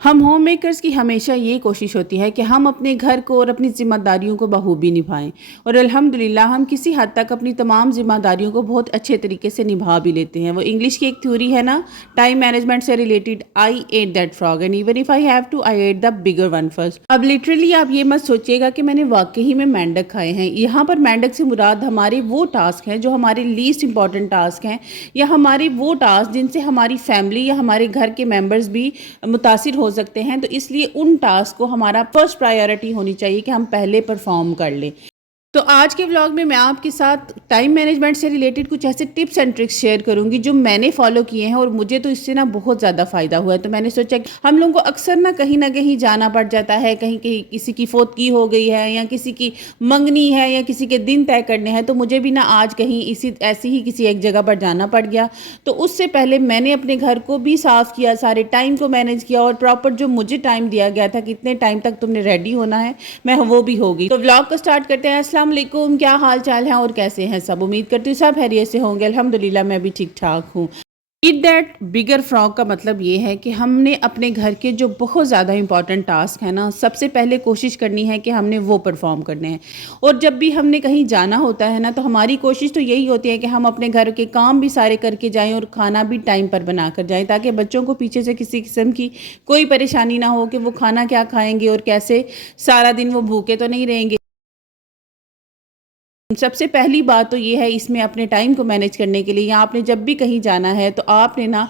हम home makers की हमेशा ये कोशिश होती है कि हम अपने घर को और अपनी ज़िम्मेदारियों को बखूबी निभाएं, और अल्हम्दुलिल्लाह हम किसी हद तक अपनी तमाम ज़िम्मेदारियों को बहुत अच्छे तरीके से निभा भी लेते हैं। वो इंग्लिश की एक थ्योरी है ना, टाइम मैनेजमेंट से related, I ate that frog and even if I have to I ate the bigger one first. अब लिटरली आप ये मत सोचिएगा कि मैंने वाकई में मेंढक खाए हैं। यहाँ पर मेंढक से मुराद हमारे वो टास्क हैं जो हमारे लीस्ट इंपॉर्टेंट टास्क हैं, या हमारे वो टास्क जिनसे हमारी फैमिली या हमारे घर के मेंबर्स भी मुतासिर हो सकते हैं। तो इसलिए उन टास्क को हमारा फर्स्ट प्रायोरिटी होनी चाहिए कि हम पहले परफॉर्म कर लें। तो आज के व्लॉग में मैं आपके साथ टाइम मैनेजमेंट से रिलेटेड कुछ ऐसे टिप्स एंड ट्रिक्स शेयर करूंगी जो मैंने फॉलो किए हैं और मुझे तो इससे ना बहुत ज़्यादा फ़ायदा हुआ है। तो मैंने सोचा कि हम लोगों को अक्सर ना कहीं जाना पड़ जाता है, कहीं कहीं किसी की फौतगी हो गई है या किसी की मंगनी है या किसी के दिन तय करने हैं। तो मुझे भी ना आज कहीं ऐसी ही किसी एक जगह पर जाना पड़ गया। तो उससे पहले मैंने अपने घर को भी साफ़ किया, सारे टाइम को मैनेज किया और प्रॉपर जो मुझे टाइम दिया गया था कि इतने टाइम तक तुमने रेडी होना है, मैं वो भी हो गई। तो व्लॉग को स्टार्ट करते हैं। अस्सलाम वालेकुम, क्या हाल चाल है और कैसे हैं सब? उम्मीद करती हूँ सब खैरियत से होंगे। अल्हम्दुलिल्लाह मैं भी ठीक ठाक हूँ। ईट दैट बिगर फ्रॉग का मतलब ये है कि हमने अपने घर के जो बहुत ज़्यादा इंपॉर्टेंट टास्क हैं ना, सबसे पहले कोशिश करनी है कि हमने वो परफॉर्म करने हैं। और जब भी हमने कहीं जाना होता है ना, तो हमारी कोशिश तो यही होती है कि हम अपने घर के काम भी सारे करके जाएं और खाना भी टाइम पर बना कर जाएं, ताकि बच्चों को पीछे से किसी किस्म की कोई परेशानी ना हो कि वो खाना क्या खाएंगे और कैसे सारा दिन वो भूखे तो नहीं रहेंगे। सबसे पहली बात तो ये है इसमें अपने टाइम को मैनेज करने के लिए, या आपने जब भी कहीं जाना है तो आपने ना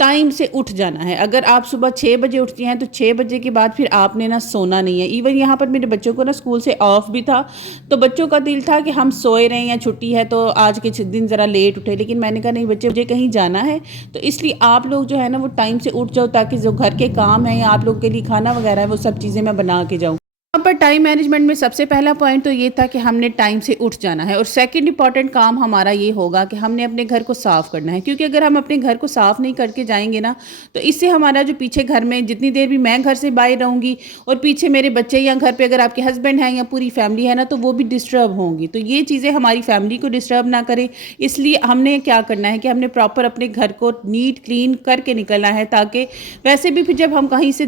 टाइम से उठ जाना है। अगर आप सुबह 6 बजे उठती हैं तो 6 बजे के बाद फिर आपने ना सोना नहीं है। इवन यहाँ पर मेरे बच्चों को ना स्कूल से ऑफ भी था, तो बच्चों का दिल था कि हम सोए रहें या छुट्टी है तो आज के दिन ज़रा लेट उठे, लेकिन मैंने कहा नहीं बच्चे, मुझे कहीं जाना है। तो इसलिए आप लोग जो है ना वो टाइम से उठ जाओ, ताकि जो घर के काम हैं या आप लोग के लिए खाना वगैरह है वो सब चीज़ें मैं बना के जाऊँ। यहाँ पर टाइम मैनेजमेंट में सबसे पहला पॉइंट तो ये था कि हमने टाइम से उठ जाना है, और सेकंड इंपॉर्टेंट काम हमारा ये होगा कि हमने अपने घर को साफ़ करना है। क्योंकि अगर हम अपने घर को साफ़ नहीं करके जाएंगे ना, तो इससे हमारा जो पीछे घर में जितनी देर भी मैं घर से बाहर रहूँगी और पीछे मेरे बच्चे या घर पे अगर आपके हस्बैंड हैं या पूरी फैमिली है ना, तो वो भी डिस्टर्ब होंगी। तो ये चीज़ें हमारी फैमिली को डिस्टर्ब ना करें, इसलिए हमने क्या करना है कि हमने प्रॉपर अपने घर को नीट क्लीन करके निकलना है, ताकि वैसे भी फिर जब हम कहीं से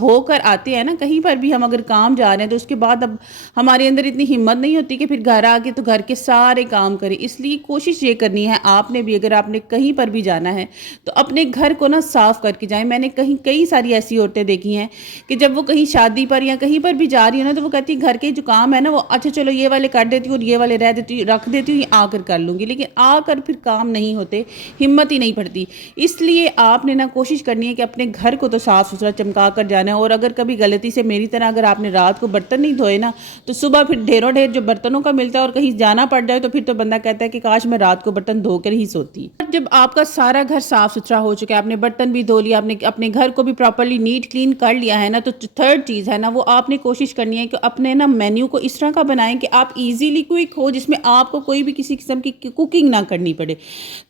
होकर आते हैं ना, कहीं पर भी हम अगर काम जा रहे हैं तो उसके बाद अब हमारे अंदर इतनी हिम्मत नहीं होती कि फिर घर आके तो घर के सारे काम करें। इसलिए कोशिश ये करनी है आपने भी, अगर आपने कहीं पर भी जाना है तो अपने घर को ना साफ करके जाएं। मैंने कई सारी ऐसी औरतें देखी हैं कि जब वो कहीं शादी पर या कहीं पर भी जा रही है ना, तो वो कहती है घर के जो काम है ना वो अच्छा चलो ये वाले कर देती हूँ और ये वाले रह देती हूँ, रख देती हूँ, ये आकर कर लूँगी, लेकिन आकर फिर काम नहीं होते, हिम्मत ही नहीं पड़ती। इसलिए आपने ना कोशिश करनी है कि अपने घर को तो साफ़ सुथरा चमका कर जाना है। और अगर कभी गलती से मेरी तरह अगर आपने रात को बर्तन नहीं धोए ना, तो सुबह फिर ढेरों ढेर जो बर्तनों का मिलता है और कहीं जाना पड़ जाए तो फिर तो बंदा कहता है कि काश मैं रात को बर्तन धो कर ही सोती। जब आपका सारा घर साफ सुथरा हो चुका है, आपने बर्तन भी धो लिया, आपने अपने घर को भी प्रॉपर्ली नीट क्लीन कर लिया है ना, तो थर्ड चीज़ है ना वो आपने कोशिश करनी है कि अपने ना मेन्यू को इस तरह का बनाएं कि आप इजीली क्विक हो, जिसमें आपको कोई भी किसी किस्म की कुकिंग ना करनी पड़े।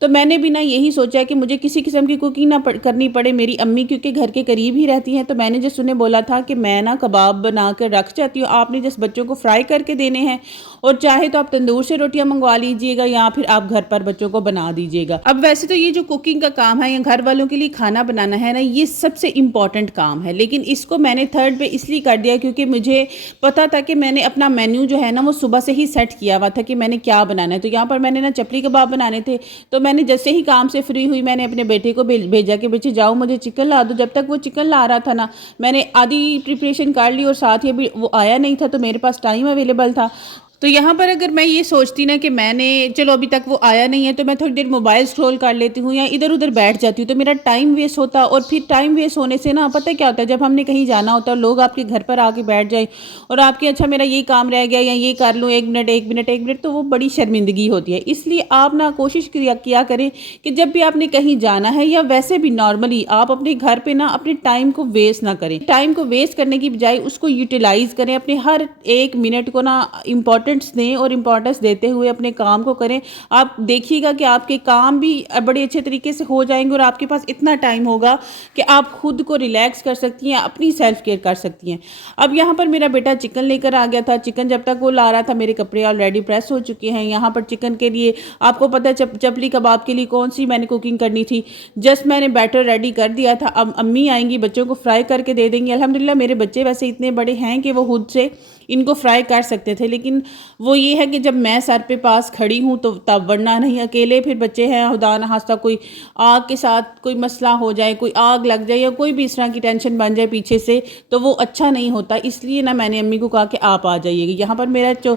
तो मैंने भी ना यही सोचा कि मुझे किसी किस्म की कुकिंग ना करनी पड़े। मेरी अम्मी क्योंकि घर के करीब ही रहती हैं, तो मैंने जस्ट उन्हें बोला था कि मैं ना कबाब बना कर रख जाती हूँ, आपने जस्ट बच्चों को फ्राई करके देने हैं, और चाहे तो आप तंदूर से रोटियां मंगवा लीजिएगा या फिर आप घर पर बच्चों को बना दीजिएगा। अब वैसे तो ये जो कुकिंग का काम है या घर वालों के लिए खाना बनाना है ना, ये सबसे इम्पॉर्टेंट काम है, लेकिन इसको मैंने थर्ड पे इसलिए कर दिया क्योंकि मुझे पता था कि मैंने अपना मेन्यू जो है ना वो सुबह से ही सेट किया हुआ था कि मैंने क्या बनाना है। तो यहाँ पर मैंने ना चपली कबाब बनाने थे, तो मैंने जैसे ही काम से फ्री हुई मैंने अपने बेटे को भेजा कि बच्चे जाओ मुझे चिकन ला दो। जब तक वो चिकन ला रहा था ना, मैंने आधी प्रिपरेशन कर ली और साथ ही अभी वो आया नहीं था तो मेरे पास टाइम अवेलेबल था। तो यहाँ पर अगर मैं ये सोचती ना कि मैंने चलो अभी तक वो आया नहीं है तो मैं थोड़ी देर मोबाइल स्क्रॉल कर लेती हूँ या इधर उधर बैठ जाती हूँ, तो मेरा टाइम वेस्ट होता। और फिर टाइम वेस्ट होने से ना पता है क्या होता है, जब हमने कहीं जाना होता है और लोग आपके घर पर आके बैठ जाए और आपके अच्छा मेरा ये काम रह गया या ये कर लूँ, 1 मिनट, तो वो बड़ी शर्मिंदगी होती है। इसलिए आप ना कोशिश किया करें कि जब भी आपने कहीं जाना है या वैसे भी नॉर्मली आप अपने घर पर ना अपने टाइम को वेस्ट ना करें। टाइम को वेस्ट करने की बजाय उसको यूटिलाइज करें, अपने हर 1 मिनट को ना इम्पोर्टेंट امپورٹنس دیں اور امپورٹنس دیتے ہوئے اپنے کام کو کریں. آپ دیکھیے گا کہ آپ کے کام بھی بڑے اچھے طریقے سے ہو جائیں گے اور آپ کے پاس اتنا ٹائم ہوگا کہ آپ خود کو ریلیکس کر سکتی ہیں, اپنی سیلف کیئر کر سکتی ہیں. اب یہاں پر میرا بیٹا چکن لے کر آ گیا تھا. چکن جب تک وہ لا رہا تھا میرے کپڑے آلریڈی پریس ہو چکے ہیں. یہاں پر چکن کے لیے آپ کو پتہ ہے چپلی کباب کے لیے کون سی میں نے کوکنگ کرنی تھی, جسٹ میں نے بیٹر ریڈی کر دیا تھا. اب امی آئیں گی, بچوں کو فرائی کر کے دے دیں گی. الحمدللہ میرے بچے ویسے اتنے بڑے ہیں کہ وہ خود سے ان کو فرائی کر سکتے تھے, لیکن وہ یہ ہے کہ جب میں سر پہ پاس کھڑی ہوں تو تب, ورنہ نہیں. اکیلے پھر بچے ہیں, خدا نہ خواستہ کوئی آگ کے ساتھ کوئی مسئلہ ہو جائے, کوئی آگ لگ جائے یا کوئی بھی اس طرح کی ٹینشن بن جائے پیچھے سے, تو وہ اچھا نہیں ہوتا. اس لیے نا میں نے امی کو کہا کہ آپ آ جائیے گی. یہاں پر میرا جو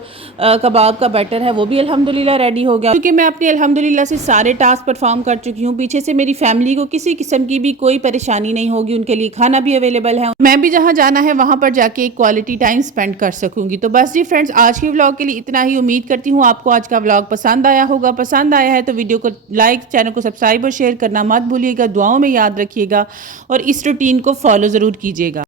کباب کا بیٹر ہے وہ بھی الحمدللہ ریڈی ہو گیا, کیونکہ میں اپنے الحمدللہ سے سارے ٹاسک پرفارم کر چکی ہوں. پیچھے سے میری فیملی کو کسی قسم کی بھی کوئی پریشانی نہیں ہوگی, ان کے لیے کھانا بھی اویلیبل ہے. میں بھی جہاں جانا ہے وہاں پر جا کے ایک کوالٹی ٹائم سپینڈ کر سکوں گی. تو بس جی فرینڈز, آج کے ولاگ کے لیے اتنا ہی. امید کرتی ہوں آپ کو آج کا ولاگ پسند آیا ہوگا. پسند آیا ہے تو ویڈیو کو لائک, چینل کو سبسکرائب اور شیئر کرنا مت بھولیے گا. دعاؤں میں یاد رکھیے گا اور اس روٹین کو فالو ضرور کیجیے گا.